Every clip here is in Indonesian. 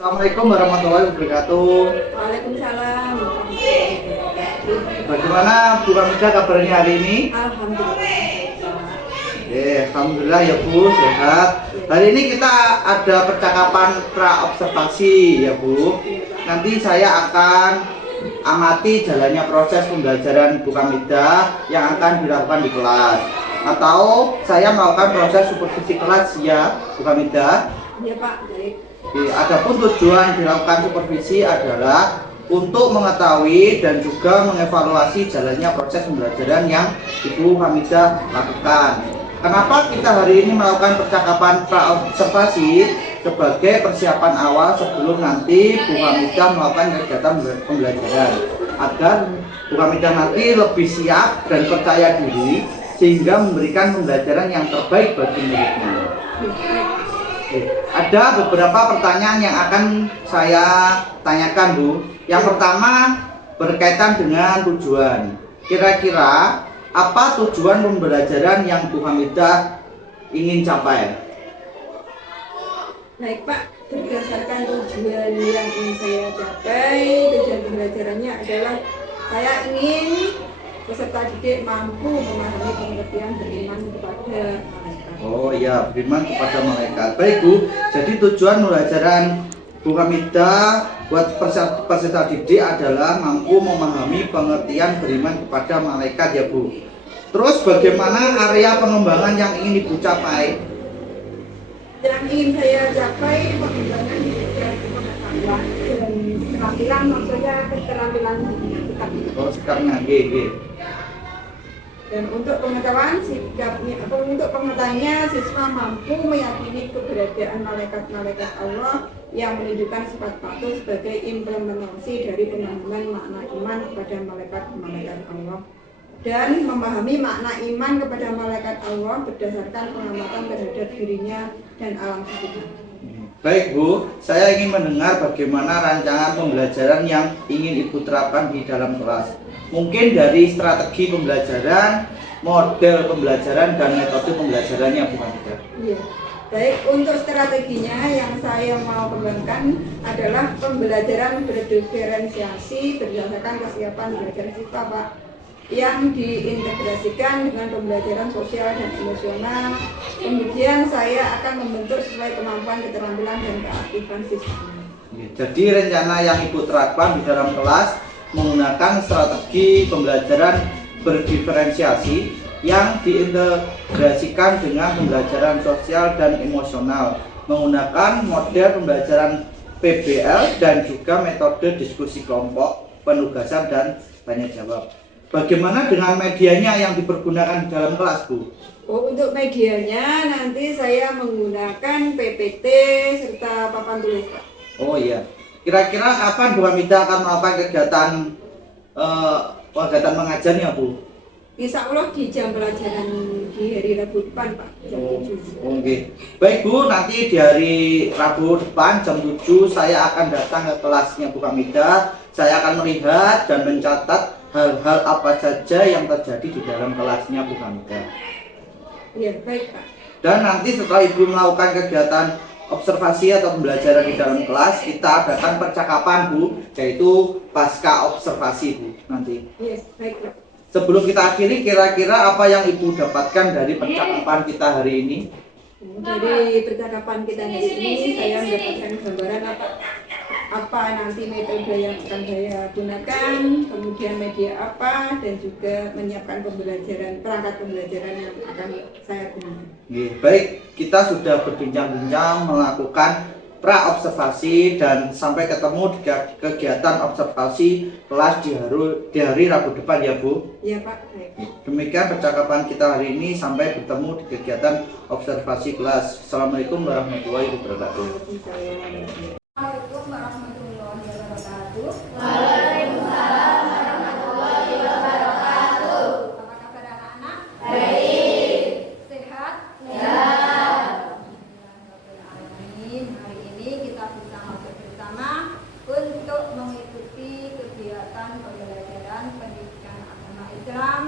Assalamualaikum warahmatullahi wabarakatuh. Waalaikumsalam. Bagaimana Bu Kamida kabarnya hari ini? Alhamdulillah. Alhamdulillah ya Bu, sehat. Hari ini kita ada percakapan pra-observasi ya Bu. Nanti saya akan amati jalannya proses pembelajaran Bu Kamida yang akan dilakukan di kelas. Atau saya melakukan proses supervisi kelas ya Bu Kamida. Ya Pak, baik. Adapun tujuan dilakukan supervisi adalah untuk mengetahui dan juga mengevaluasi jalannya proses pembelajaran yang Ibu Hamidah lakukan. Kenapa kita hari ini melakukan percakapan pra-observasi? Sebagai persiapan awal sebelum nanti Bu Hamidah melakukan kegiatan pembelajaran, agar Bu Hamidah nanti lebih siap dan percaya diri sehingga memberikan pembelajaran yang terbaik bagi muridnya. Ada beberapa pertanyaan yang akan saya tanyakan Bu. Yang pertama berkaitan dengan tujuan. Kira-kira apa tujuan pembelajaran yang Bu Hamidah ingin capai? Baik Pak, berdasarkan tujuan yang ingin saya capai, tujuan pembelajarannya adalah saya ingin peserta didik mampu memahami pengertian beriman kepada malaikat. Oh iya, beriman kepada malaikat. Baik Bu, jadi tujuan pembelajaran Bu Hamidah buat peserta didik adalah mampu memahami pengertian beriman kepada malaikat ya Bu. Terus bagaimana area pengembangan yang ingin Ibu capai? Yang ingin saya capai pengembangan di bidang pengetahuan dan keterampilan, maksudnya keterampilan sikap. Oh sikapnya, G. Dan untuk pengetahuan sikapnya atau untuk pengetahuannya siswa mampu meyakini keberadaan malaikat-malaikat Allah yang menunjukkan sifat patuh sebagai implementasi dari pemahaman makna iman kepada malaikat-malaikat Allah dan memahami makna iman kepada malaikat Allah berdasarkan pengamatan terhadap dirinya dan alam sekitar. Baik Bu, saya ingin mendengar bagaimana rancangan pembelajaran yang ingin Ibu terapkan di dalam kelas. Mungkin dari strategi pembelajaran, model pembelajaran, dan metode pembelajarannya Bu Hamidah. Iya. Baik, untuk strateginya yang saya mau kembangkan adalah pembelajaran berdiferensiasi berdasarkan kesiapan belajar siswa Pak, yang diintegrasikan dengan pembelajaran sosial dan emosional. Kemudian saya akan membentuk sesuai kemampuan, keterampilan, dan keaktifan siswa. Jadi rencana yang Ibu terapkan di dalam kelas menggunakan strategi pembelajaran berdiferensiasi yang diintegrasikan dengan pembelajaran sosial dan emosional, menggunakan model pembelajaran PBL dan juga metode diskusi kelompok, penugasan, dan tanya jawab. Bagaimana dengan medianya yang dipergunakan di dalam kelas Bu? Oh, untuk medianya nanti saya menggunakan PPT serta papan tulis Pak. Oh iya. Kira-kira kapan Bu Hamidah akan melakukan kegiatan mengajarnya Bu? Insya Allah di jam pelajaran di hari Rabu depan Pak, jam 7. Oke. Baik Bu, nanti di hari Rabu depan jam 7 saya akan datang ke kelasnya Bu Hamidah. Saya akan melihat dan mencatat hal-hal apa saja yang terjadi di dalam kelasnya Bu Hamidah. Ya, baik Pak. Dan nanti setelah Ibu melakukan kegiatan observasi atau pembelajaran di dalam kelas, kita adakan percakapan Bu, yaitu pasca observasi Bu nanti. Yes, baik Pak. Sebelum kita akhiri, kira-kira apa yang Ibu dapatkan dari percakapan kita hari ini? Dari percakapan kita di sini saya mendapatkan gambaran apa nanti metode yang akan saya gunakan, kemudian media apa, dan juga menyiapkan perangkat pembelajaran yang akan saya gunakan. Baik, kita sudah berbincang-bincang melakukan pra-observasi dan sampai ketemu di kegiatan observasi kelas di hari Rabu depan ya Bu. Iya Pak. Baik. Demikian percakapan kita hari ini, sampai bertemu di kegiatan observasi kelas. Assalamualaikum warahmatullahi wabarakatuh. Assalamualaikum warahmatullahi wabarakatuh. Waalaikumsalam warahmatullahi wabarakatuh. Apa kabar anak-anak? Baik. Sehat? Ya. Hari ini kita bisa ngobrol bersama untuk mengikuti kegiatan pembelajaran pendidikan agama Islam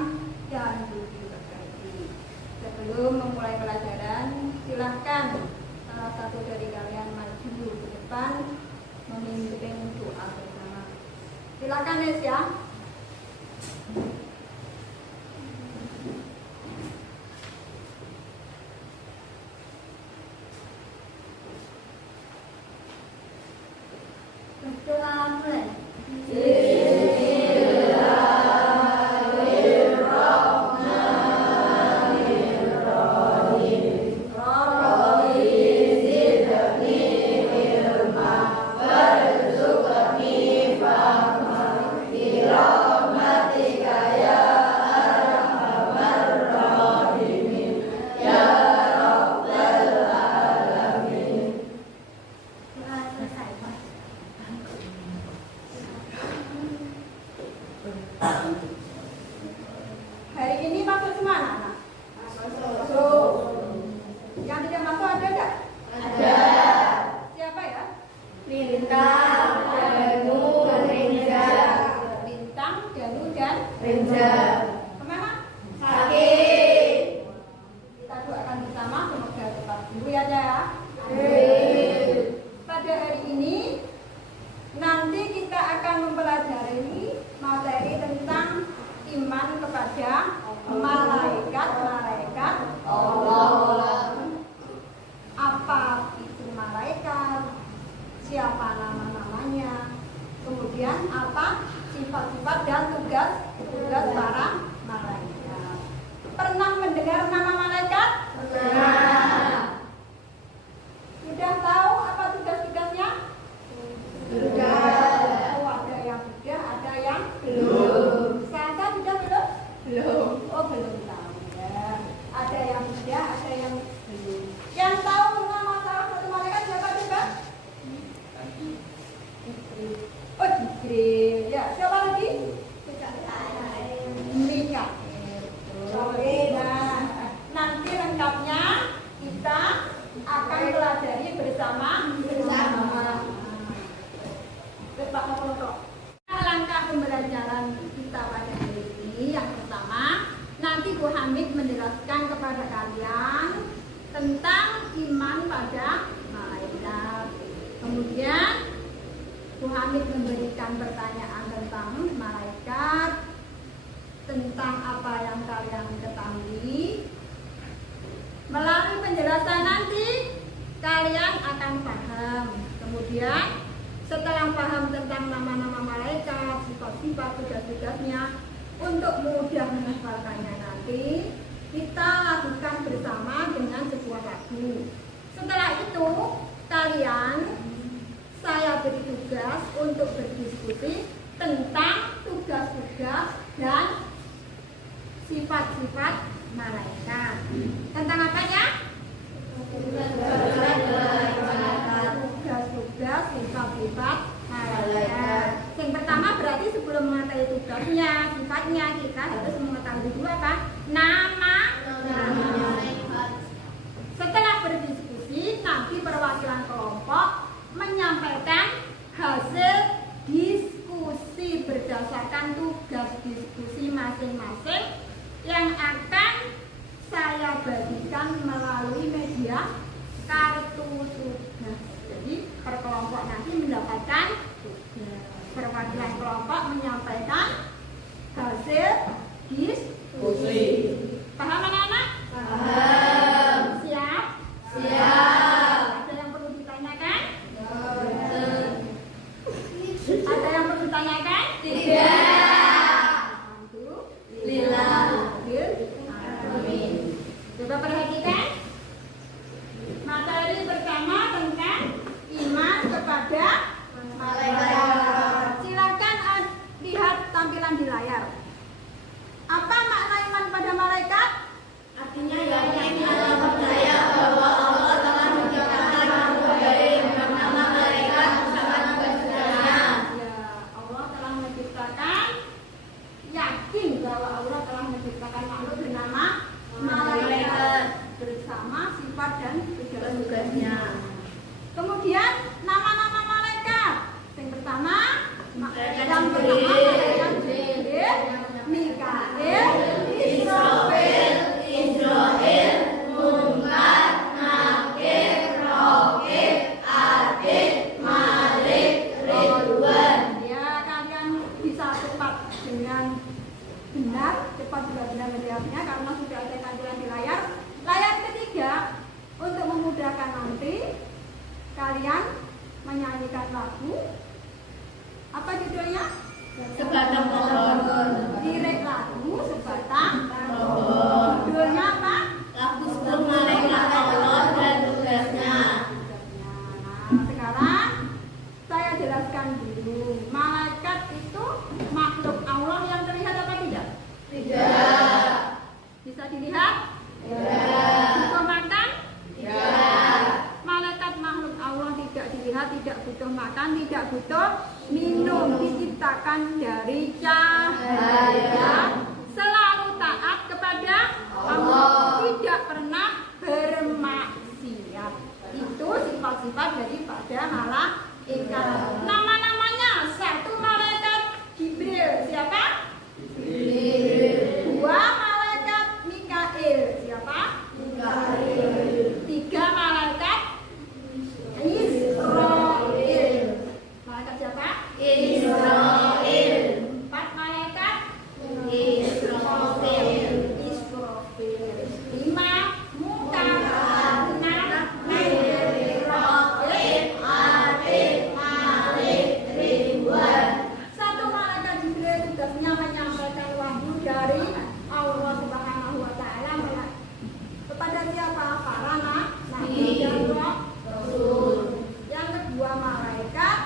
dan budi pekerti. Sebelum memulai pelajaran, silahkan salah satu dari kalian maju ke depan memimpin doa bersama. Silakan Nes ya. Berdoa mulai. Doa selesai, Pak. Hari ini masuk semua anak-anak? Masuk. Yang tidak masuk ada enggak? Ada. Siapa ya? Bintang, Danu, Rinja. Bintang, Danu, dan Rinja. kemana? Sakit. Kita doakan bersama semoga cepat sembuh ya ya. Pada hari ini nanti kita akan mempelajari materi tentang iman kepada malaikat Allah. Apa itu malaikat? Siapa nama-namanya? Kemudian apa sifat-sifat dan tugas para malaikat? Pernah mendengar nama malaikat? Pernah. Sudah tahu apa tugas-tugasnya? Sudah. Oh, ada yang sudah, ada yang Belum. Sangka sudah belum? Belum. Oh, belum tahu ya. Ada yang sudah, ada yang belum. Yang tahu nama salah satu malaikat siapa coba? Oh, Jibril. Ya, siapa lagi? Mikael. Oke, nah, nanti lengkapnya kita akan pelajari bersama. Pak Mokoto. Langkah pembelajaran kita pada hari ini yang pertama, nanti Bu Hamid menjelaskan kepada kalian tentang iman pada malaikat. Kemudian Bu Hamid memberikan pertanyaan tentang malaikat, tentang apa yang kalian ketahui. Melalui penjelasan nanti kalian akan paham. Kemudian setelah paham tentang nama-nama malaikat, sifat-sifat, tugas-tugasnya, untuk mudah menghafalkannya nanti, kita lakukan bersama dengan sebuah lagu. Setelah itu, kalian, saya beri tugas untuk berdiskusi tentang tugas-tugas dan sifat-sifat malaikat. Tentang apanya? Tugas-tugas, sifat-sifat malaikat. Yang pertama berarti sebelum mengetahui tugasnya, sifatnya, kita harus mengetahui dulu apa? Nama. Setelah berdiskusi, nanti perwakilan kelompok menyampaikan hasil diskusi berdasarkan tugas diskusi masing-masing yang akan saya bagikan melalui media kartu tugas. Jadi per kelompok nanti mendapatkan tugas. Perwakilan kelompok menyampaikan hasil diskusi. Paham anak-anak? Paham. Siap? Siap. Ada yang perlu ditanyakan? Ada yang perlu ditanyakan? Tidak. Alhamdulillah. Amin. Coba perhatikan materi pertama tentang iman kepada malaikat. Silakan lihat tampilan di layar. menjauhkan dari cahaya, selalu taat kepada Allah, tidak pernah bermaksiat. Itu sifat-sifat daripada malaikat. Nama-namanya, satu malaikat Jibril, siapa? Dua malaikat Mikail, siapa? Tiga malaikat Israel. Malaikat siapa? Israel. Empat malaikat Israfil. Israfil. Lima Munkar. Enam Nakir. Raqib. Atid. Malik. Ridwan. Satu malaikat Jibril tugasnya menyampaikan wahyu dari Allah Subhanahu wa taala kepada siapa? Para nabi dan rasul. Yang kedua malaikat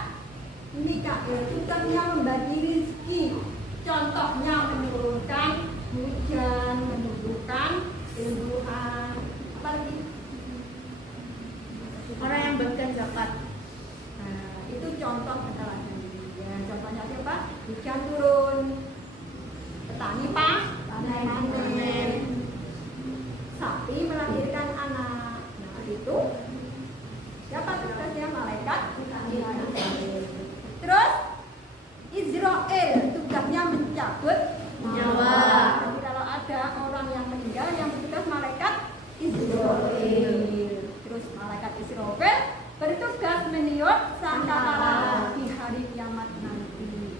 Mikail tugasnya membagi rezeki. Contohnya menurunkan hujan, menurunkan tumbuhan. Apa lagi? Orang yang bagikan zakat. Nah, itu contoh keteladan. Ya, contohnya siapa? Hujan turun, petani panen, sapi melahirkan anak. Nah, itu siapa tugasnya? Malaikat Mikail. Terus Israel tugasnya mencabut Nyawa. Jadi kalau ada orang yang meninggal yang bertugas malaikat Israel. Terus malaikat Israel bertugas meniup sangkakala di hari kiamat nanti.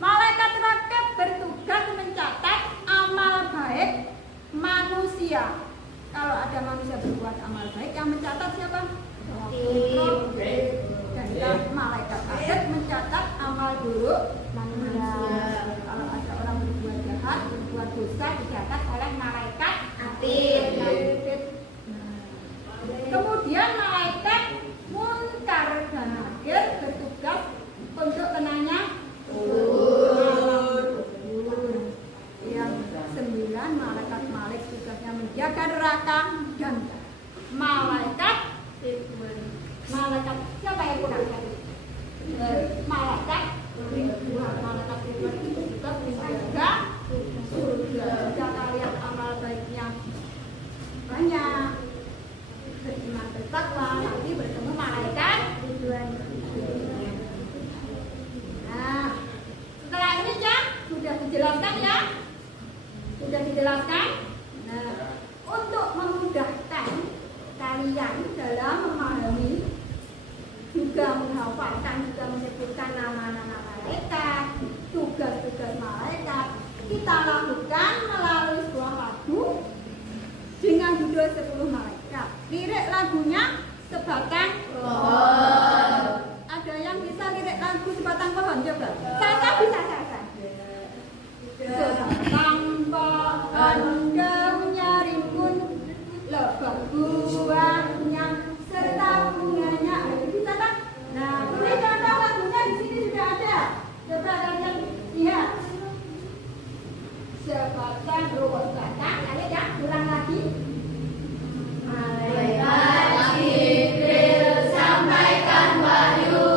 Malaikat Raqib bertugas mencatat amal baik manusia. Kalau ada manusia berbuat amal baik, yang mencatat siapa? Raqib. Dan malaikat Atid mencatat amal buruk manusia. Kalau ada orang berbuat jahat, berbuat dosa, dicatat oleh malaikat Atid. Kemudian malaikat Munkar dan Nakir bertugas untuk kenanya yang 9 malaikat Malik tugasnya menjaga neraka dan malaikat siapa yang kurang tadi? Malaikat malaikat itu juga menjaga surga. Jika kalian amal baiknya banyak, beriman bertakwa, nanti bertemu malaikat tujuan. Nah, setelah ini ya sudah dijelaskan ya, sudah dijelaskan. Nah, untuk memudahkan kalian dalam memahami, juga menghafalkan, juga menyebutkan nama-nama malaikat, tugas-tugas malaikat, kita lakukan melalui sebuah lagu dengan judul 10 malaikat. Lirik lagunya Sebatang Pohon. Ada yang bisa lirik lagu Sebatang Pohon? Coba. Saya bisa, saya. Sebatang pohon daunnya rimbun, lebat buahnya serta bunganya. Bisa tak? Nah, ini contoh lagunya di sini sudah ada. Coba kalian lihat. Sebatang batang, ayo ya, ulang lagi. Malaikat Jibril sampaikan wahyu,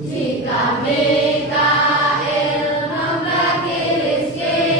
jika Mikail membagi rezeki,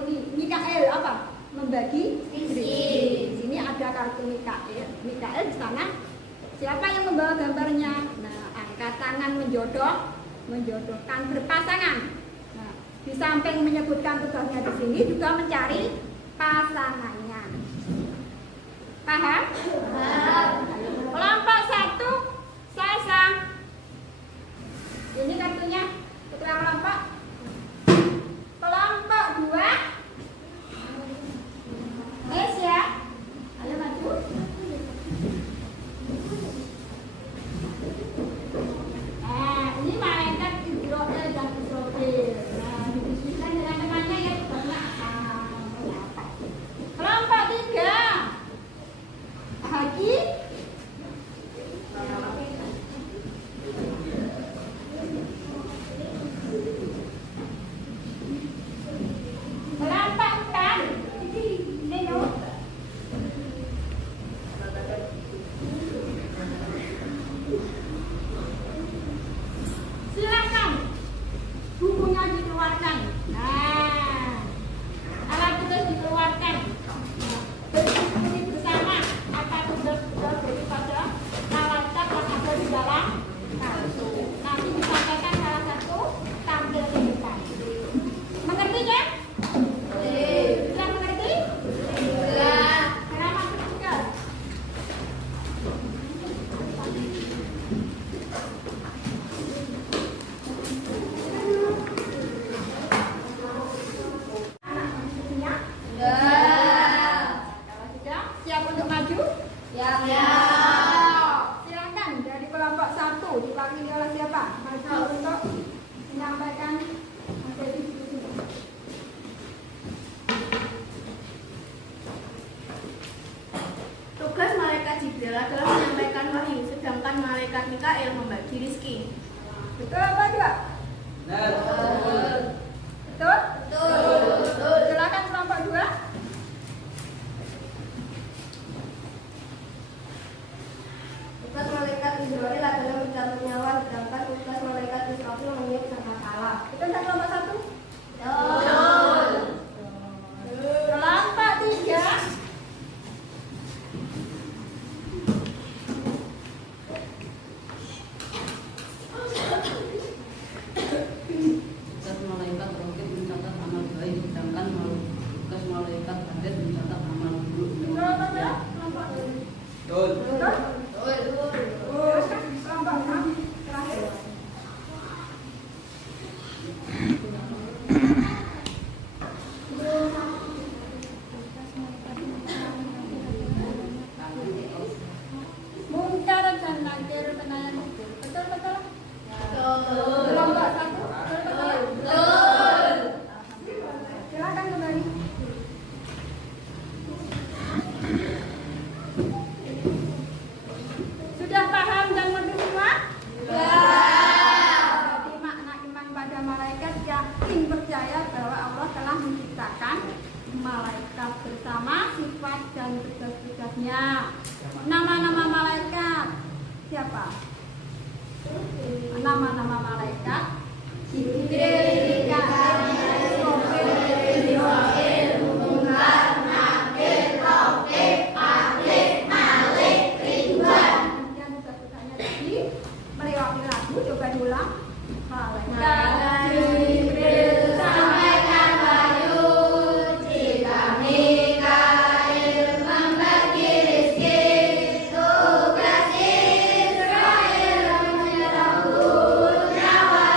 ini Mikael apa? Membagi rezeki. Di sini ada kartu Mikael. Mikael di sana. Siapa yang membawa gambarnya? Nah, angkat tangan menjodohkan berpasangan. Nah, di samping menyebutkan tugasnya di sini juga mencari pasangannya. Paham? Paham. Kelompok 1, Sasa. Ini kartunya ketua kelompok. Kelompok 2, Asia. Ayo maju. Nah, ini malaikat Israel dan Israfil. Nah, didiskusikan dengan temannya ya tugasnya apa. Kelompok 3, Haji. Kelompok 4, Nino. Silakan bukunya dikeluarkan. Nah, alat tulis dikeluarkan. Berdiskusi bersama apa tugas-tugas daripada malaikat yang ada di dalam kartu. Nanti disampaikan salah satu tampil di depan. Mengerti ya? Sudah mengerti? Kenapa tugas? Siap? Kalau sudah, siap untuk maju? Ya. Silakan dari kelompok 1 diwakili oleh siapa? Maju untuk menyampaikan materi diskusi. Tugas malaikat Jibril adalah menyampaikan wahyu, sedangkan malaikat Mikael membagi rizki. Betul apa enggak? Betul. Betul? Betul. Silakan kelompok 2. Tugas malaikat Israel adalah mencabut nyawa, sedangkan tugas malaikat Israfil mengirim sangkakala. Betul dan kelompok 1? Betul. Kelompok 3. Tugas malaikat rohit mencatat amal baik, sedangkan tugas malaikat hadid mencatat amal buruk. Betul apa enggak? Kelompok 2. Betul. Betul? Betul. Terus kelompok 6 terakhir. Mungkar dan nakir penayan hukum. Betul betul. Kelompok 1. Betul betul. Betul. Silakan kembali. Sudah paham dan mengerti semua? Jadi makna iman pada malaikat, yakin percaya bahwa Allah telah menciptakan malaikat bersama sifat dan tugas-tugasnya. Nama-nama malaikat siapa? Nama-nama malaikat Jibril, Mikael, Israfil, Israel, Munkar, Nakir, Raqib, Atid, Malik, Ridwan. Kemudian tugas-tugasnya tadi melewati lagu, coba diulang. Malaikat Jibril sampaikan wahyu, jika Mikael membagi rezeki, tugas Israel menyerahkan nyawa.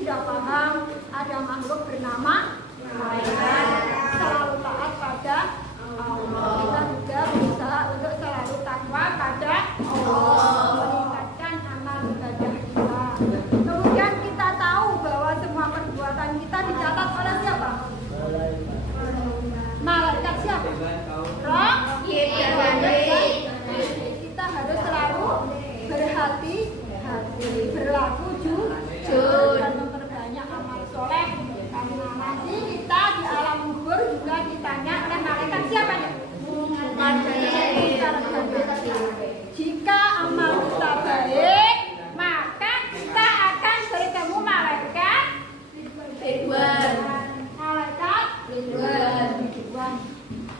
sudah paham ada makhluk bernama malaikat selalu taat pada Allah. Kita juga berusaha untuk selalu takwa pada Allah, meningkatkan amal ibadah kita. Kemudian kita tahu bahwa semua perbuatan kita dicatat oleh siapa? Malaikat siapa? Roh. Kita harus selalu berhati-hati, berlaku jujur dan memperbanyak amal soleh. Karena nanti kita di alam kubur juga ditanya oleh malaikat siapa ya? Jika amal kita baik, maka kita akan bertemu malaikat Ridwan. Malaikat Ridwan.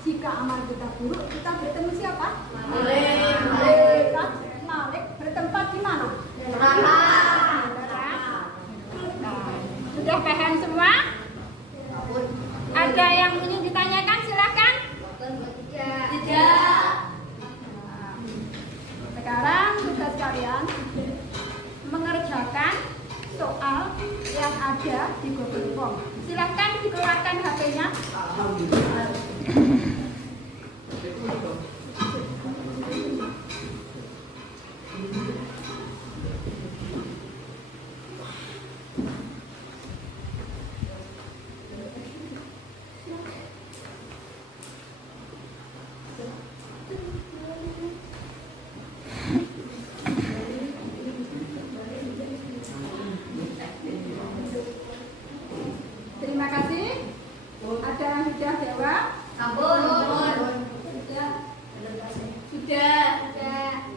Jika amal kita buruk, kita bertemu siapa? Malaikat Malik bertempat di mana? Neraka. Sudah paham semua? Ada yang ingin ditanyakan? Silakan. Tidak. Sekarang tugas kalian mengerjakan soal yang ada di Google Form. Silakan dikeluarkan HP-nya. Terima kasih. Ada yang sudah jawab?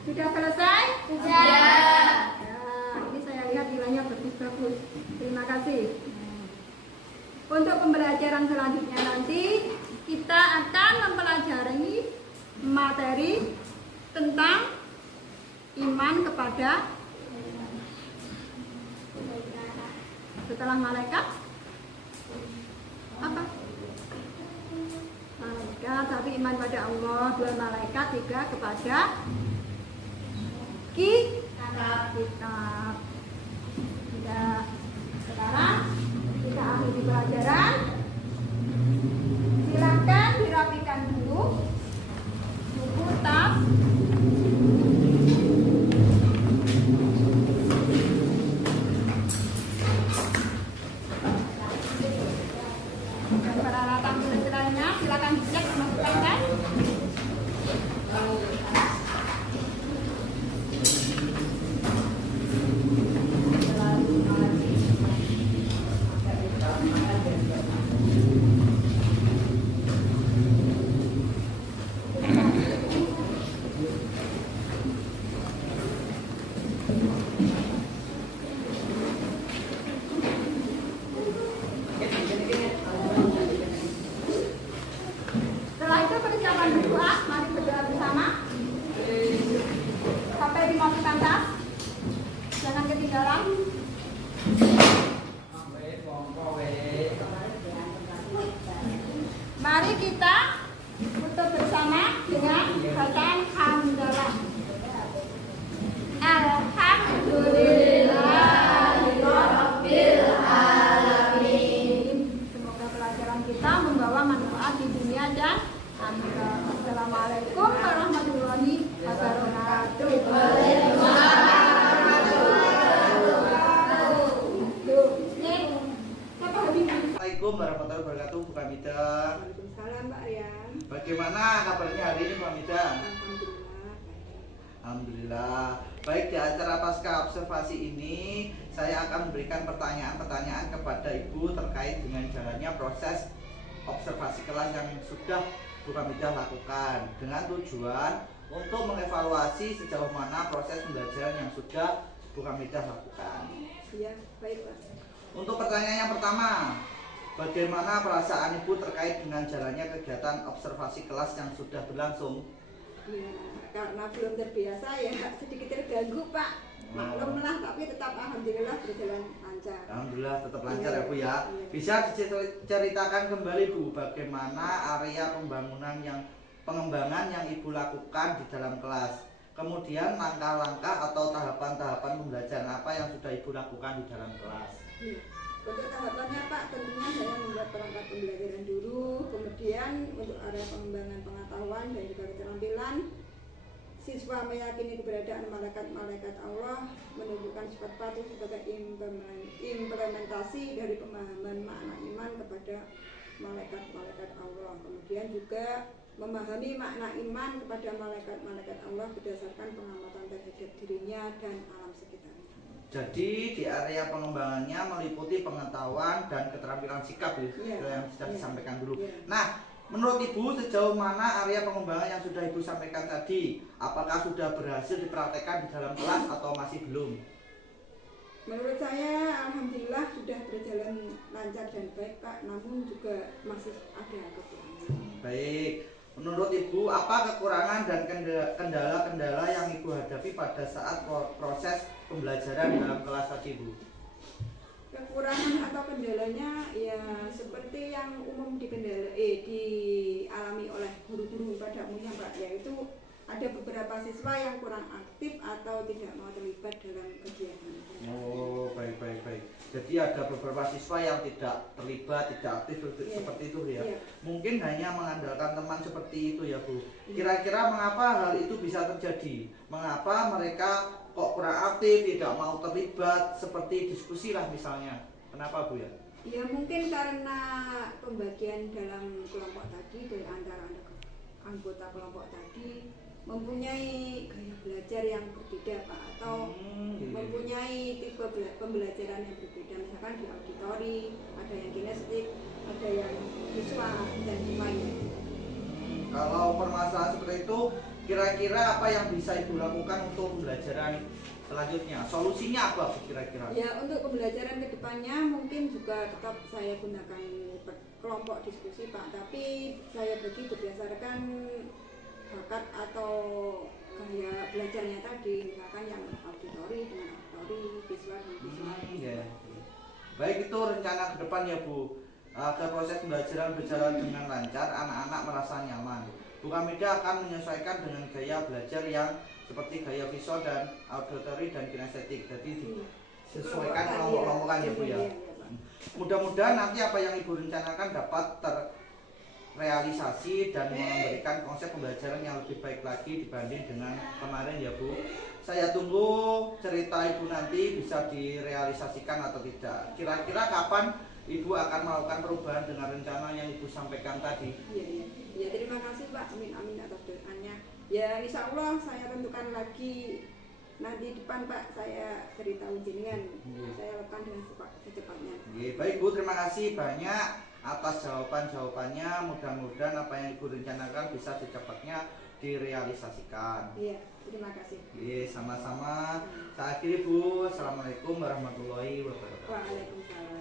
Sudah selesai? Sudah. Ya, ini saya lihat nilainya bagus-bagus. Terima kasih. Untuk pembelajaran selanjutnya nanti kita akan mempelajari materi tentang iman kepada setelah malaikat apa? Malaikat, satu iman pada Allah, dua malaikat, tiga kepada kitab. Sudah. Sekarang kita akhiri pelajaran. Silakan dirapikan dulu buku, tas. Dan peralatan tulis lainnya silakan dicek masukkan. Setelah itu persiapan berdoa, mari berdoa bersama. Sampai dimasukkan tas, jangan ketinggalan. Mari kita tutup bersama dengan bacaan hamdalah. Alhamdulillahirabbil alamin. Semoga pelajaran kita membawa manfaat di dunia dan akhirat. Assalamualaikum warahmatullahi wabarakatuh. Assalamualaikum warahmatullahi wabarakatuh, Bu Kamida. Waalaikumsalam, Mbak Rian. Bagaimana kabarnya hari ini, Bu Kamida? Alhamdulillah. Alhamdulillah. Baik, di acara pasca observasi ini saya akan memberikan pertanyaan-pertanyaan kepada Ibu terkait dengan jalannya proses observasi kelas yang sudah Bu Kamida lakukan dengan tujuan untuk mengevaluasi sejauh mana proses pembelajaran yang sudah Bu Kamida lakukan. Iya, baik, Pak. Untuk pertanyaan yang pertama, bagaimana perasaan Ibu terkait dengan jalannya kegiatan observasi kelas yang sudah berlangsung? Ya, karena belum terbiasa ya sedikit terganggu, Pak. Maklumlah, tapi tetap alhamdulillah berjalan lancar. Alhamdulillah tetap lancar Iya. ya Bu ya. Bisa diceritakan kembali Bu, bagaimana area pengembangan yang Ibu lakukan di dalam kelas? Kemudian langkah-langkah atau tahapan-tahapan pembelajaran apa yang sudah Ibu lakukan di dalam kelas? Iya. pembelajaran dulu, kemudian untuk area pengembangan pengetahuan dan juga keterampilan, siswa meyakini keberadaan malaikat-malaikat Allah, menunjukkan sifat patuh sebagai implementasi dari pemahaman makna iman kepada malaikat-malaikat Allah. Kemudian juga memahami makna iman kepada malaikat-malaikat Allah berdasarkan pengamatan terhadap dirinya dan alam sekitarnya. Jadi di area pengembangannya meliputi pengetahuan dan keterampilan sikap yang sudah disampaikan dulu. Nah, menurut Ibu sejauh mana area pengembangan yang sudah Ibu sampaikan tadi? Apakah sudah berhasil dipraktekkan di dalam kelas atau masih belum? Menurut saya alhamdulillah sudah berjalan lancar dan baik Pak, namun juga masih ada kekurangan. Baik. Menurut Ibu, apa kekurangan dan kendala-kendala yang Ibu hadapi pada saat proses pembelajaran dalam kelas tadi, Bu? Kekurangan atau kendalanya ya seperti yang umum dialami oleh guru-guru pada umumnya Pak, yaitu ada beberapa siswa yang kurang aktif atau tidak mau terlibat dalam kegiatan. Oh, baik. Jadi ada beberapa siswa yang tidak terlibat, tidak aktif seperti itu ya. Mungkin hanya mengandalkan teman seperti itu ya, Bu. Kira-kira mengapa hal itu bisa terjadi? Mengapa mereka kok kurang aktif, tidak mau terlibat seperti diskusi lah misalnya? Kenapa, Bu ya? Ya mungkin karena pembagian dalam kelompok tadi dari antara anggota kelompok tadi mempunyai gaya belajar yang berbeda Pak, atau mempunyai tipe pembelajaran yang berbeda. Misalkan di auditori ada yang kinestik, ada yang visual dan lainnya. Kalau permasalahan seperti itu, kira-kira apa yang bisa Ibu lakukan untuk pembelajaran selanjutnya? Solusinya apa kira-kira? Ya, untuk pembelajaran kedepannya mungkin juga tetap saya gunakan kelompok diskusi Pak, tapi saya bagi berdasarkan bakat atau gaya belajarnya tadi, misalkan yang auditori dengan auditori, visual dengan visual. Baik, itu rencana ke depan ya Bu. Agar proses pembelajaran berjalan dengan lancar, anak-anak merasa nyaman. Bu Hamidah akan menyesuaikan dengan gaya belajar yang seperti gaya visual dan auditory dan kinestetik. Jadi disesuaikan kelompok-kelompokan ya Bu ya. Mudah-mudahan nanti apa yang Ibu rencanakan dapat terrealisasi dan memberikan konsep pembelajaran yang lebih baik lagi dibanding dengan kemarin ya Bu. Saya tunggu cerita Ibu nanti bisa direalisasikan atau tidak. Kira-kira kapan Ibu akan melakukan perubahan dengan rencana yang Ibu sampaikan tadi? Ya, terima kasih Pak. Amin atas doanya. Ya, insya Allah saya tentukan lagi nanti depan Pak, saya beritahu jenengan. Saya lakukan dengan secepatnya. Baik Bu, terima kasih banyak atas jawabannya. Mudah-mudahan apa yang Ibu rencanakan bisa secepatnya direalisasikan. Iya, terima kasih. Sama-sama. Saya akhiri Bu. Assalamualaikum warahmatullahi wabarakatuh. Waalaikumsalam.